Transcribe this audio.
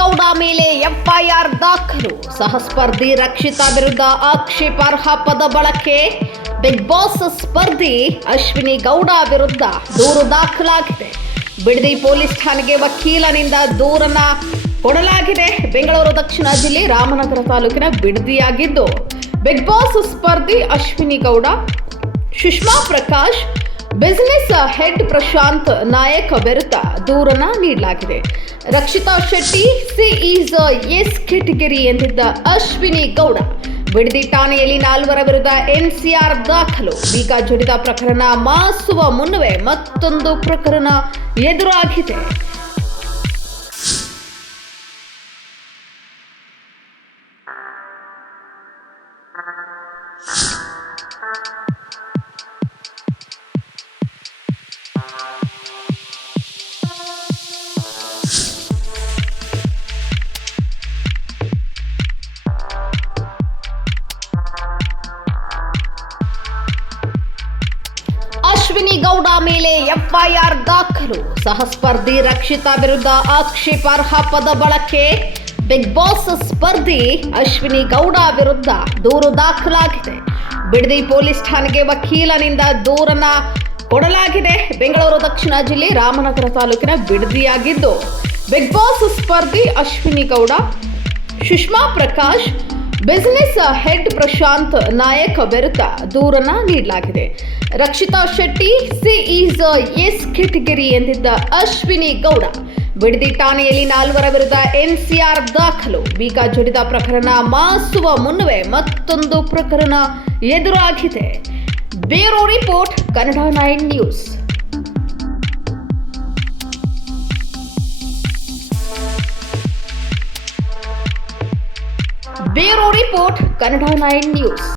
ಗೌಡ ಮೇಲೆ ಎಫ್ಐಆರ್ ದಾಖಲು. ಸಹಸ್ಪರ್ಧಿ ರಕ್ಷಿತಾ ವಿರುದ್ಧ ಆಕ್ಷೇಪಾರ್ಹ ಪದ ಬಳಕೆ. ಬಿಗ್ ಬಾಸ್ ಸ್ಪರ್ಧಿ ಅಶ್ವಿನಿ ಗೌಡ ವಿರುದ್ಧ ದೂರು ದಾಖಲಾಗಿದೆ. ಬಿಡದಿ ಪೊಲೀಸ್ ಠಾಣೆಗೆ ವಕೀಲನಿಂದ ದೂರನ್ನ ಕೊಡಲಾಗಿದೆ. ಬೆಂಗಳೂರು ದಕ್ಷಿಣ ಜಿಲ್ಲೆ ರಾಮನಗರ ತಾಲೂಕಿನ ಬಿಡದಿಯಾಗಿದ್ದು, ಬಿಗ್ ಬಾಸ್ ಸ್ಪರ್ಧಿ ಅಶ್ವಿನಿ ಗೌಡ, ಸುಷ್ಮಾ ಪ್ರಕಾಶ್, ಬಿಸಿನೆಸ್ ಹೆಡ್ ಪ್ರಶಾಂತ್ ನಾಯಕ್ ವಿರುದ್ಧ ದೂರನ್ನ ನೀಡಲಾಗಿದೆ. ರಕ್ಷಿತಾ ಶೆಟ್ಟಿ ಸಿಇಸ್ ಎಸ್ ಕೆಟಗರಿ ಎಂದಿದ್ದ ಅಶ್ವಿನಿ ಗೌಡ ಬಿಡದಿ ಠಾಣೆಯಲ್ಲಿ 4 ವಿರುದ್ಧ ಎನ್ಸಿಆರ್ ದಾಖಲು. ಬೀಗ ಜಡಿದ ಪ್ರಕರಣ ಮಾಸುವ ಮುನ್ನವೇ ಮತ್ತೊಂದು ಪ್ರಕರಣ ಎದುರಾಗಿದೆ. ಅಶ್ವಿನಿ ಗೌಡ ಮೇಲೆ ಎಫ್ಐಆರ್ ದಾಖಲು. ಸಹಸ್ಪರ್ಧಿ ರಕ್ಷಿತಾ ವಿರುದ್ಧ ಆಕ್ಷೇಪಾರ್ಹ ಪದ ಬಳಕೆ. ಬಿಗ್ ಬಾಸ್ ಸ್ಪರ್ಧಿ ಅಶ್ವಿನಿ ಗೌಡ ವಿರುದ್ಧ ದೂರು ದಾಖಲಾಗಿದೆ. ಬಿಡದಿ ಪೊಲೀಸ್ ಠಾಣೆಗೆ ವಕೀಲನಿಂದ ದೂರನ್ನ ಕೊಡಲಾಗಿದೆ. ಬೆಂಗಳೂರು ದಕ್ಷಿಣ ಜಿಲ್ಲೆ ರಾಮನಗರ ತಾಲೂಕಿನ ಬಿಡದಿಯಾಗಿದ್ದು, ಬಿಗ್ ಬಾಸ್ ಸ್ಪರ್ಧಿ ಅಶ್ವಿನಿ ಗೌಡ, ಸುಷ್ಮಾ ಪ್ರಕಾಶ್, ಬಿಸಿನೆಸ್ ಹೆಡ್ ಪ್ರಶಾಂತ್ ನಾಯಕ್ ವಿರುದ್ಧ ದೂರನ್ನ ನೀಡಲಾಗಿದೆ. ರಕ್ಷಿತಾ ಶೆಟ್ಟಿ ಸಿಇಸ್ ಎಸ್ ಕೆಟಗರಿ ಎಂದಿದ್ದ ಅಶ್ವಿನಿ ಗೌಡ ಬಿಡದಿ ಠಾಣೆಯಲ್ಲಿ 4 ವಿರುದ್ಧ ಎನ್ಸಿಆರ್ ದಾಖಲು. ಬೀಗ ಜಡಿದ ಪ್ರಕರಣ ಮಾಸುವ ಮುನ್ನವೇ ಮತ್ತೊಂದು ಪ್ರಕರಣ ಎದುರಾಗಿದೆ. Bureau report, Kannada 9 news. Bureau report, Kannada 9 news.